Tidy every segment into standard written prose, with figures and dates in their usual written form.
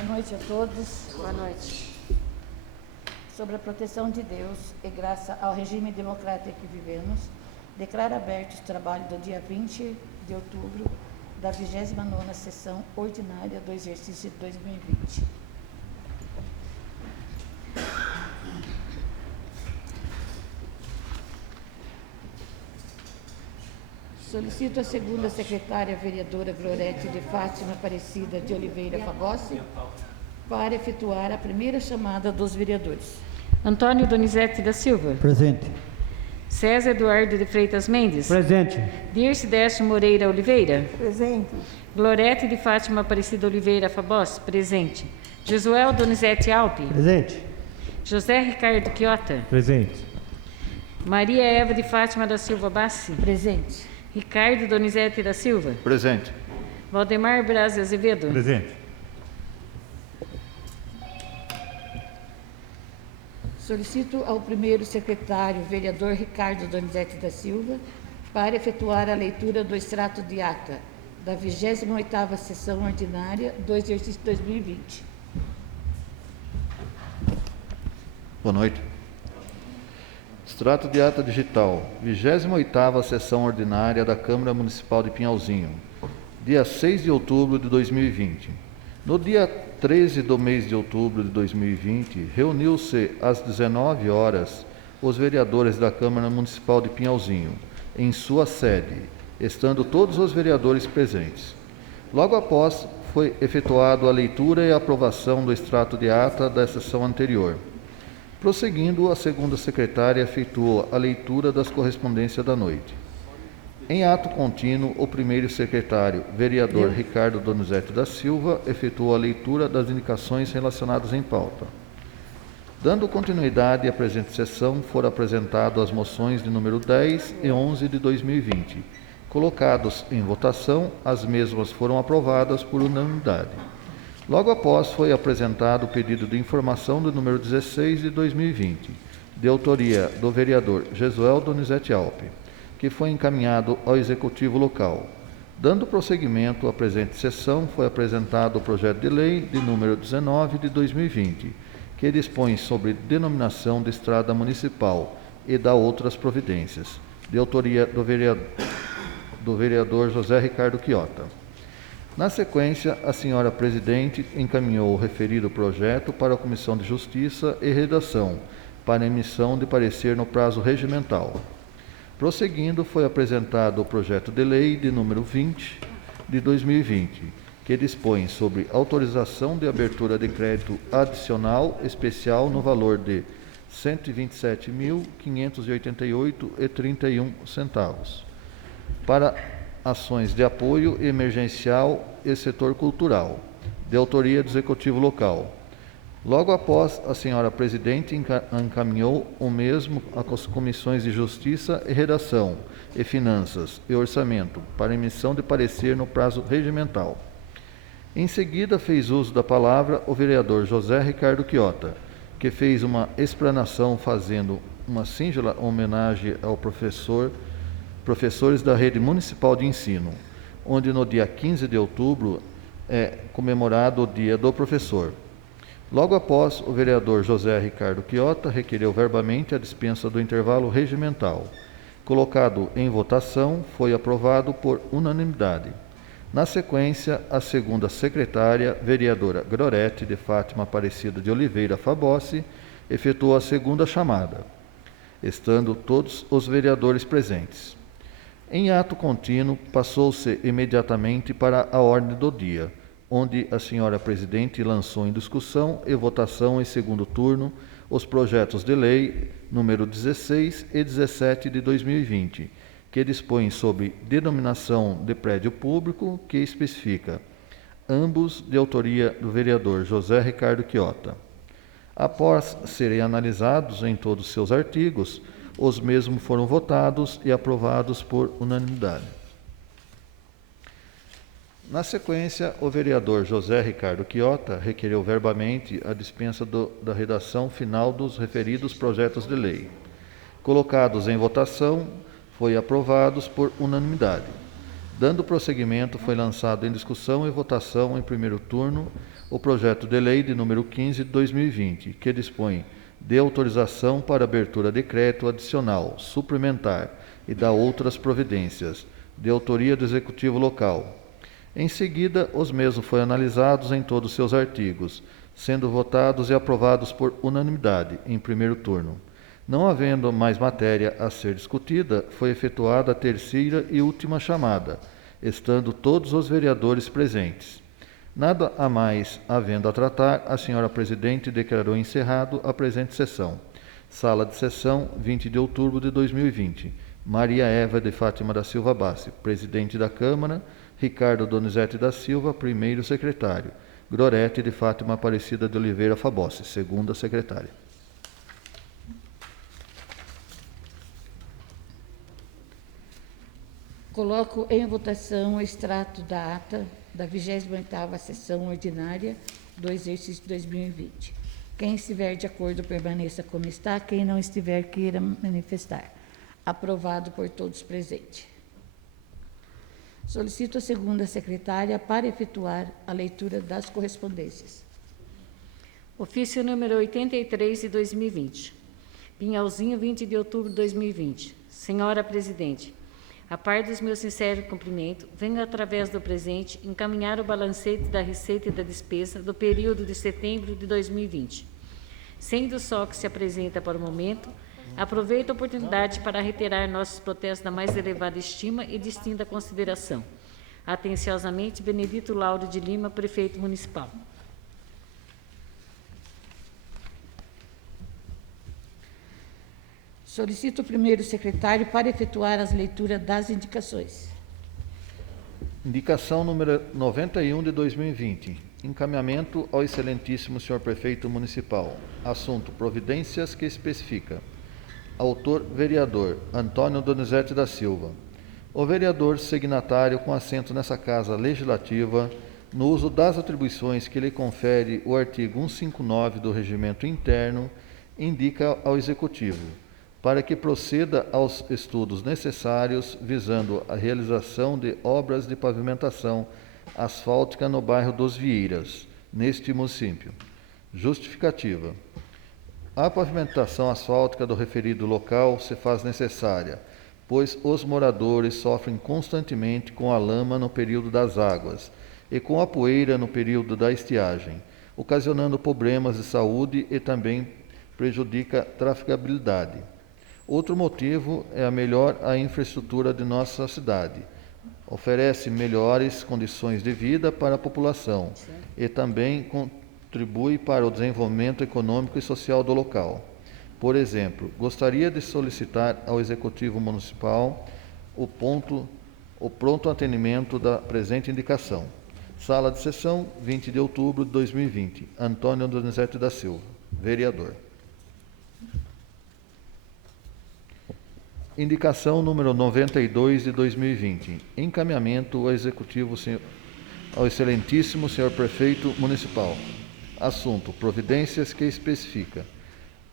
Boa noite a todos. Boa noite. Sobre a proteção de Deus e graça ao regime democrático que vivemos, declaro aberto o trabalho do dia 20 de outubro da 29ª sessão ordinária do exercício de 2020. Solicito a segunda secretária vereadora Glorete de Fátima Aparecida de Oliveira Fabossi para efetuar a primeira chamada dos vereadores. Antônio Donizete da Silva. Presente. César Eduardo de Freitas Mendes. Presente. Dirce Décio Moreira Oliveira. Presente. Glorete de Fátima Aparecida Oliveira Fabossi. Presente. Josuel Donizete Alpe. Presente. José Ricardo Quiota. Presente. Maria Eva de Fátima da Silva Bassi. Presente. Ricardo Donizete da Silva. Presente. Valdemar Braz de Azevedo. Presente. Solicito ao primeiro secretário, vereador Ricardo Donizete da Silva, para efetuar a leitura do extrato de ata da 28ª sessão ordinária do exercício 2020. Boa noite. Extrato de ata digital, 28ª sessão ordinária da Câmara Municipal de Pinhalzinho, dia 6 de outubro de 2020. No dia 13 do mês de outubro de 2020, reuniu-se às 19 horas os vereadores da Câmara Municipal de Pinhalzinho, em sua sede, estando todos os vereadores presentes. Logo após, foi efetuado a leitura e a aprovação do extrato de ata da sessão anterior. Prosseguindo, a segunda secretária efetuou a leitura das correspondências da noite. Em ato contínuo, o primeiro secretário, vereador Ricardo Donizete da Silva, efetuou a leitura das indicações relacionadas em pauta. Dando continuidade à presente sessão, foram apresentadas as moções de número 10 e 11 de 2020. Colocados em votação, as mesmas foram aprovadas por unanimidade. Logo após, foi apresentado o pedido de informação do número 16 de 2020, de autoria do vereador Josuel Donizete Alpe, que foi encaminhado ao Executivo Local. Dando prosseguimento à presente sessão, foi apresentado o projeto de lei de número 19 de 2020, que dispõe sobre denominação de estrada municipal e dá outras providências, de autoria do vereador José Ricardo Quiota. Na sequência, a senhora presidente encaminhou o referido projeto para a Comissão de Justiça e Redação, para emissão de parecer no prazo regimental. Prosseguindo, foi apresentado o projeto de lei de número 20 de 2020, que dispõe sobre autorização de abertura de crédito adicional especial no valor de R$ 127.588,31 para ações de apoio emergencial e setor cultural, de autoria do Executivo Local. Logo após, a senhora presidente encaminhou o mesmo às comissões de Justiça e Redação, e Finanças e Orçamento, para emissão de parecer no prazo regimental. Em seguida, fez uso da palavra o vereador José Ricardo Quiota, que fez uma explanação fazendo uma singela homenagem ao professores da Rede Municipal de Ensino, onde no dia 15 de outubro é comemorado o Dia do Professor. Logo após, o vereador José Ricardo Quiota requereu verbamente a dispensa do intervalo regimental. Colocado em votação, foi aprovado por unanimidade. Na sequência, a segunda secretária, vereadora Glorete de Fátima Aparecida de Oliveira Fabossi, efetuou a segunda chamada, estando todos os vereadores presentes. Em ato contínuo, passou-se imediatamente para a ordem do dia, onde a senhora presidente lançou em discussão e votação em segundo turno os projetos de lei número 16 e 17 de 2020, que dispõem sobre denominação de prédio público, que especifica, ambos de autoria do vereador José Ricardo Quiota. Após serem analisados em todos os seus artigos, os mesmos foram votados e aprovados por unanimidade. Na sequência, o vereador José Ricardo Quiota requereu verbamente a dispensa da redação final dos referidos projetos de lei. Colocados em votação, foi aprovados por unanimidade. Dando prosseguimento, foi lançado em discussão e votação em primeiro turno o projeto de lei de número 15 de 2020, que dispõe de autorização para abertura de crédito adicional, suplementar e da outras providências, de autoria do Executivo Local. Em seguida, os mesmos foram analisados em todos seus artigos, sendo votados e aprovados por unanimidade em primeiro turno. Não havendo mais matéria a ser discutida, foi efetuada a terceira e última chamada, estando todos os vereadores presentes. Nada a mais havendo a tratar, a senhora Presidente declarou encerrado a presente sessão. Sala de sessão, 20 de outubro de 2020. Maria Eva de Fátima da Silva Bassi, Presidente da Câmara. Ricardo Donizete da Silva, primeiro secretário. Gorete de Fátima Aparecida de Oliveira Fabossi, segunda secretária. Coloco em votação o extrato da ata da 28ª sessão ordinária do exercício 2020. Quem estiver de acordo, permaneça como está. Quem não estiver, queira manifestar. Aprovado por todos presentes. Solicito a segunda secretária para efetuar a leitura das correspondências. Ofício número 83 de 2020. Pinhalzinho, 20 de outubro de 2020. Senhora Presidente, a par dos meus sinceros cumprimentos, venho através do presente encaminhar o balancete da receita e da despesa do período de setembro de 2020. Sendo só que se apresenta para o momento, aproveito a oportunidade para reiterar nossos protestos da mais elevada estima e distinta consideração. Atenciosamente, Benedito Lauro de Lima, Prefeito Municipal. Solicito o primeiro secretário para efetuar as leituras das indicações. Indicação número 91 de 2020. Encaminhamento ao excelentíssimo senhor Prefeito Municipal. Assunto: providências que especifica. Autor: vereador Antônio Donizete da Silva. O vereador signatário com assento nessa Casa Legislativa, no uso das atribuições que lhe confere o artigo 159 do Regimento Interno, indica ao Executivo para que proceda aos estudos necessários visando a realização de obras de pavimentação asfáltica no bairro dos Vieiras, neste município. Justificativa. A pavimentação asfáltica do referido local se faz necessária, pois os moradores sofrem constantemente com a lama no período das águas e com a poeira no período da estiagem, ocasionando problemas de saúde e também prejudica a trafegabilidade. Outro motivo é a melhor infraestrutura de nossa cidade. Oferece melhores condições de vida para a população e também contribui para o desenvolvimento econômico e social do local. Por exemplo, gostaria de solicitar ao Executivo Municipal o pronto atendimento da presente indicação. Sala de sessão, 20 de outubro de 2020. Antônio Donizete da Silva, vereador. Indicação número 92 de 2020. Encaminhamento ao Executivo, ao excelentíssimo senhor Prefeito Municipal. Assunto: providências que especifica.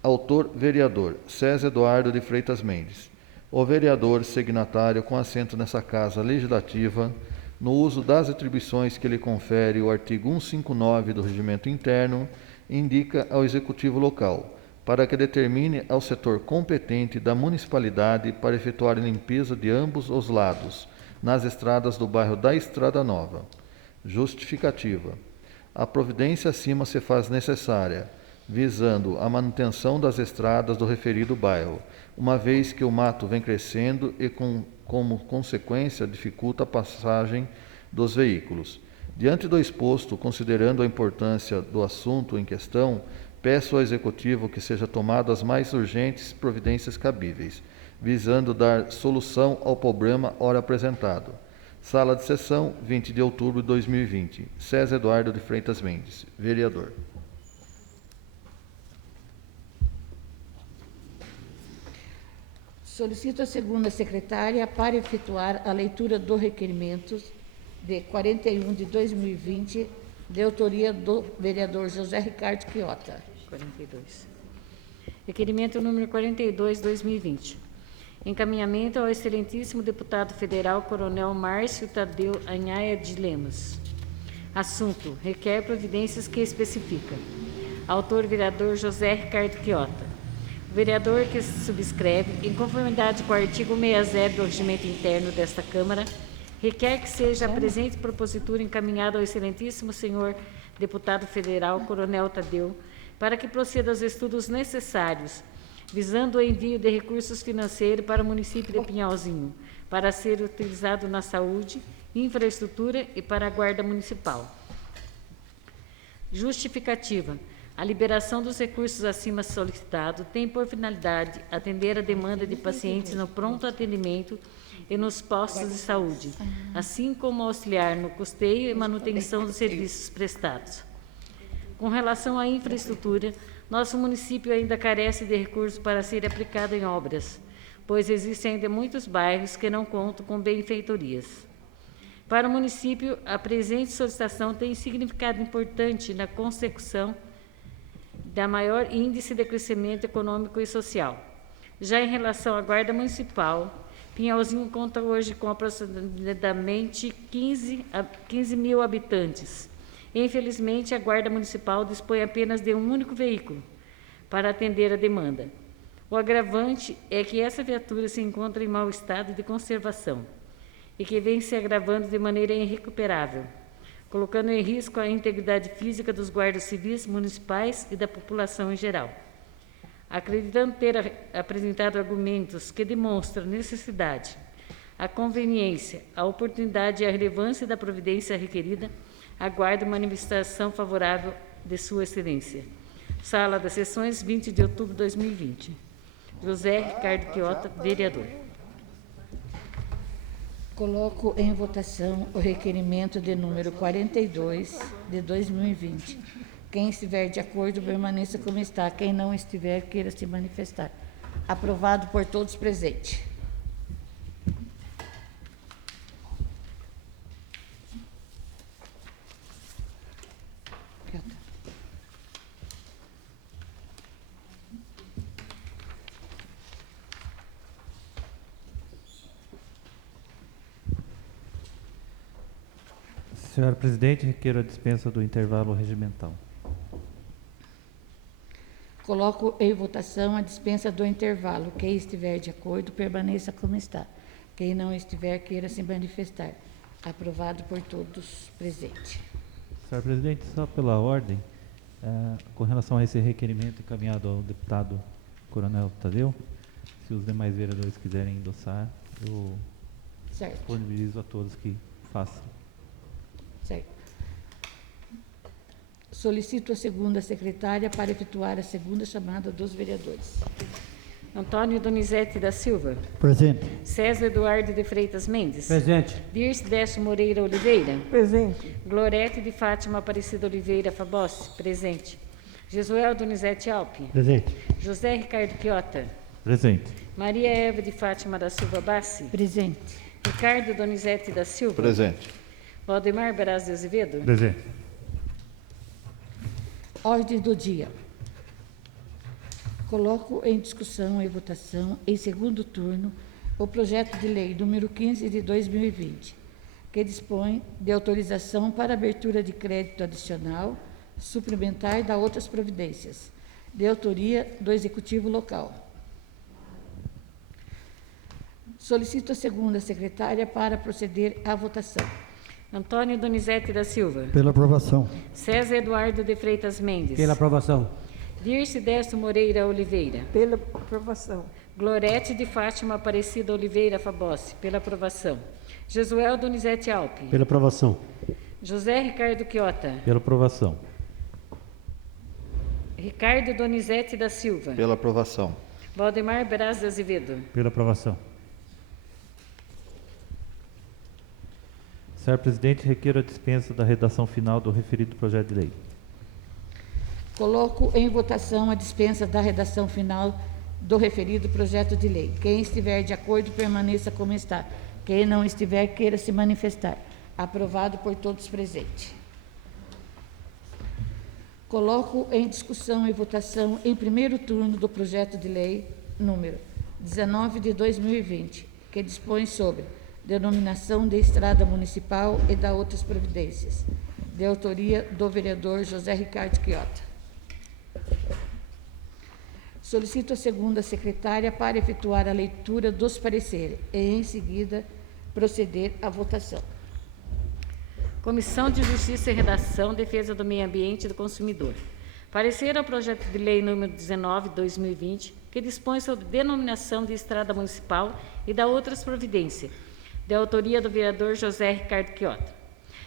Autor: vereador César Eduardo de Freitas Mendes. O vereador signatário com assento nessa Casa Legislativa, no uso das atribuições que lhe confere o artigo 159 do Regimento Interno, indica ao Executivo Local para que determine ao setor competente da municipalidade para efetuar a limpeza de ambos os lados, nas estradas do bairro da Estrada Nova. Justificativa. A providência acima se faz necessária, visando a manutenção das estradas do referido bairro, uma vez que o mato vem crescendo e, como consequência, dificulta a passagem dos veículos. Diante do exposto, considerando a importância do assunto em questão, peço ao Executivo que seja tomado as mais urgentes providências cabíveis, visando dar solução ao problema ora apresentado. Sala de sessão, 20 de outubro de 2020. César Eduardo de Freitas Mendes, vereador. Solicito a segunda secretária para efetuar a leitura do requerimento de 41 de 2020, de autoria do vereador José Ricardo Quiota. 42. Requerimento número 42, 2020. Encaminhamento ao excelentíssimo deputado federal Coronel Márcio Tadeu Anhaia de Lemos. Assunto: requer providências que especifica. Autor: vereador José Ricardo Quiota. O vereador que subscreve, em conformidade com o artigo 60 do Regimento Interno desta Câmara, requer que seja a presente propositura encaminhada ao excelentíssimo senhor deputado federal Coronel Tadeu, para que proceda aos estudos necessários, visando o envio de recursos financeiros para o município de Pinhalzinho, para ser utilizado na saúde, infraestrutura e para a guarda municipal. Justificativa. A liberação dos recursos acima solicitados tem por finalidade atender a demanda de pacientes no pronto atendimento e nos postos de saúde, assim como auxiliar no custeio e manutenção dos serviços prestados. Com relação à infraestrutura, nosso município ainda carece de recursos para ser aplicado em obras, pois existem ainda muitos bairros que não contam com benfeitorias. Para o município, a presente solicitação tem significado importante na consecução da maior índice de crescimento econômico e social. Já em relação à Guarda Municipal, Pinhalzinho conta hoje com aproximadamente 15 mil habitantes. Infelizmente, a Guarda Municipal dispõe apenas de um único veículo para atender a demanda. O agravante é que essa viatura se encontra em mau estado de conservação e que vem se agravando de maneira irrecuperável, colocando em risco a integridade física dos guardas civis municipais e da população em geral. Acreditando ter apresentado argumentos que demonstram a necessidade, a conveniência, a oportunidade e a relevância da providência requerida, aguardo manifestação favorável de Sua Excelência. Sala das Sessões, 20 de outubro de 2020. José Ricardo Quiota, vereador. Coloco em votação o requerimento de número 42 de 2020. Quem estiver de acordo, permaneça como está. Quem não estiver, queira se manifestar. Aprovado por todos presentes. Senhor presidente, requeiro a dispensa do intervalo regimental. Coloco em votação a dispensa do intervalo. Quem estiver de acordo, permaneça como está. Quem não estiver, queira se manifestar. Aprovado por todos presentes. Senhor presidente, só pela ordem, com relação a esse requerimento encaminhado ao deputado Coronel Tadeu, se os demais vereadores quiserem endossar, eu disponibilizo a todos que façam. Certo. Solicito a segunda secretária para efetuar a segunda chamada dos vereadores. Antônio Donizete da Silva. Presente. César Eduardo de Freitas Mendes. Presente. Dirce Décio Moreira Oliveira. Presente. Glorete de Fátima Aparecida Oliveira Fabossi. Presente. Jesuel Donizete Alpe. Presente. José Ricardo Quiota. Presente. Maria Eva de Fátima da Silva Bassi. Presente. Ricardo Donizete da Silva. Presente. Valdemar Braz de Azevedo. Presente. Ordem do dia. Coloco em discussão e votação, em segundo turno, o projeto de lei número 15 de 2020, que dispõe de autorização para abertura de crédito adicional, suplementar e da outras providências, de autoria do Executivo Local. Solicito a segunda secretária para proceder à votação. Antônio Donizete da Silva. Pela aprovação. César Eduardo de Freitas Mendes. Pela aprovação. Dirce Décio Moreira Oliveira. Pela aprovação. Glorete de Fátima Aparecida Oliveira Fabossi. Pela aprovação. Jesuel Donizete Alpe. Pela aprovação. José Ricardo Quiota. Pela aprovação. Ricardo Donizete da Silva. Pela aprovação. Valdemar Braz de Azevedo. Pela aprovação. Senhor presidente, requeiro a dispensa da redação final do referido projeto de lei. Coloco em votação a dispensa da redação final do referido projeto de lei. Quem estiver de acordo, permaneça como está. Quem não estiver, queira se manifestar. Aprovado por todos presentes. Coloco em discussão e votação, em primeiro turno, do projeto de lei número 19 de 2020, que dispõe sobre denominação de estrada municipal e da outras providências, de autoria do vereador José Ricardo Quiota. Solicito a segunda secretária para efetuar a leitura dos pareceres e, em seguida, proceder à votação. Comissão de Justiça e Redação, Defesa do Meio Ambiente e do Consumidor. Parecer ao projeto de lei número 19, 2020, que dispõe sobre denominação de estrada municipal e da outras providências, de autoria do vereador José Ricardo Quiota.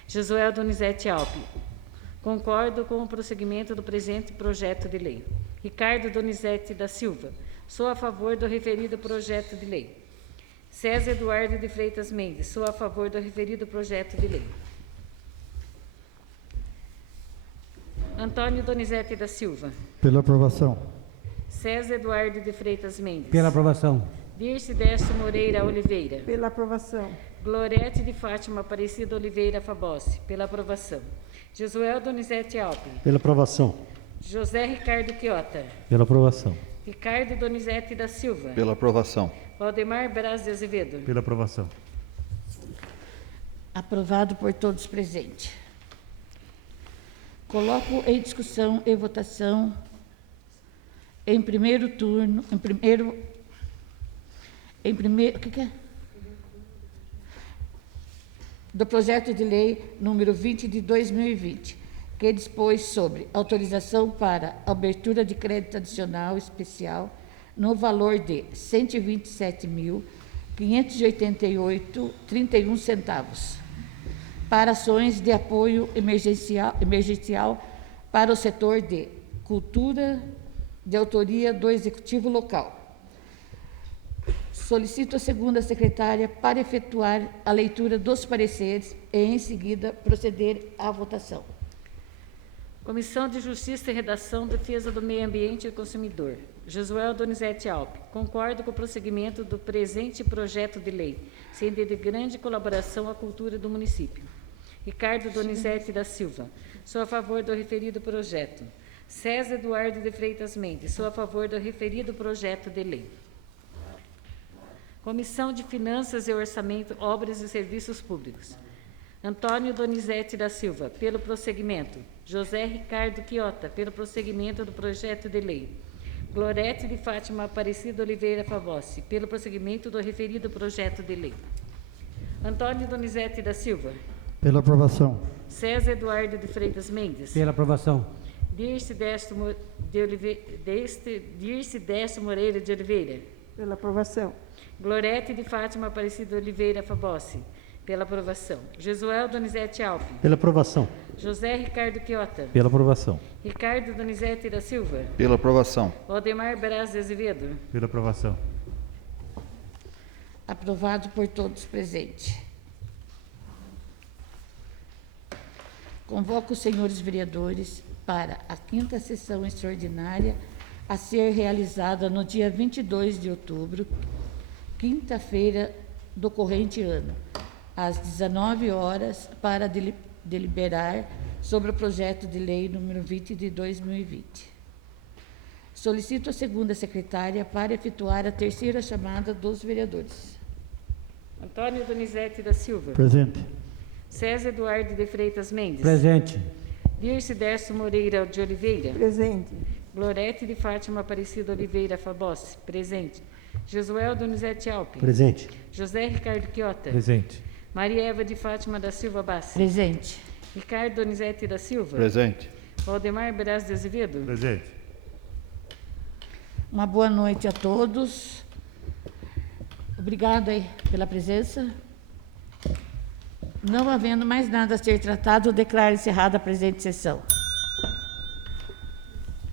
Josué Donizete Alpe. Concordo com o prosseguimento do presente projeto de lei. Ricardo Donizete da Silva. Sou a favor do referido projeto de lei. César Eduardo de Freitas Mendes. Sou a favor do referido projeto de lei. Antônio Donizete da Silva. Pela aprovação. César Eduardo de Freitas Mendes. Pela aprovação. Dirce Décio Moreira Oliveira. Pela aprovação. Glorete de Fátima Aparecida Oliveira Fabossi. Pela aprovação. Josué Donizete Alpe. Pela aprovação. José Ricardo Quiota. Pela aprovação. Ricardo Donizete da Silva. Pela aprovação. Valdemar Braz de Azevedo. Pela aprovação. Aprovado por todos presentes. Coloco em discussão e votação, em primeiro turno, o que é? Do projeto de lei número 20 de 2020, que dispôs sobre autorização para abertura de crédito adicional especial no valor de R$ 127.588,31 centavos para ações de apoio emergencial para o setor de cultura, de autoria do Executivo Local. Solicito a segunda secretária para efetuar a leitura dos pareceres e, em seguida, proceder à votação. Comissão de Justiça e Redação, Defesa do Meio Ambiente e do Consumidor. Josué Donizete Alpe. Concordo com o prosseguimento do presente projeto de lei, sendo de grande colaboração à cultura do município. Ricardo Donizete da Silva. Sou a favor do referido projeto. César Eduardo de Freitas Mendes. Sou a favor do referido projeto de lei. Comissão de Finanças e Orçamento, Obras e Serviços Públicos. Antônio Donizete da Silva, pelo prosseguimento. José Ricardo Quiota, pelo prosseguimento do projeto de lei. Glorete de Fátima Aparecida Oliveira Fabossi, pelo prosseguimento do referido projeto de lei. Antônio Donizete da Silva. Pela aprovação. César Eduardo de Freitas Mendes. Pela aprovação. Dirce Décio Moreira de Oliveira. Pela aprovação. Glorete de Fátima Aparecida Oliveira Fabossi. Pela aprovação. Josué Donizete Alpe. Pela aprovação. José Ricardo Quiota. Pela aprovação. Ricardo Donizete da Silva. Pela aprovação. Valdemar Braz de Azevedo. Pela aprovação. Aprovado por todos presentes. Convoco os senhores vereadores para a 5ª sessão extraordinária a ser realizada no dia 22 de outubro, quinta-feira do corrente ano, às 19 horas, para deliberar sobre o projeto de lei número 20 de 2020. Solicito a segunda secretária para efetuar a terceira chamada dos vereadores. Antônio Donizete da Silva. Presente. César Eduardo de Freitas Mendes. Presente. Dirce Décio Moreira de Oliveira. Presente. Glorete de Fátima Aparecida Oliveira Fabossi. Presente. Josué Donizete Alpe. Presente. José Ricardo Quiota. Presente. Maria Eva de Fátima da Silva Bassi. Presente. Ricardo Donizete da Silva. Presente. Valdemar Braz de Azevedo. Presente. Uma boa noite a todos. Obrigada aí pela presença. Não havendo mais nada a ser tratado, declaro encerrada a presente sessão.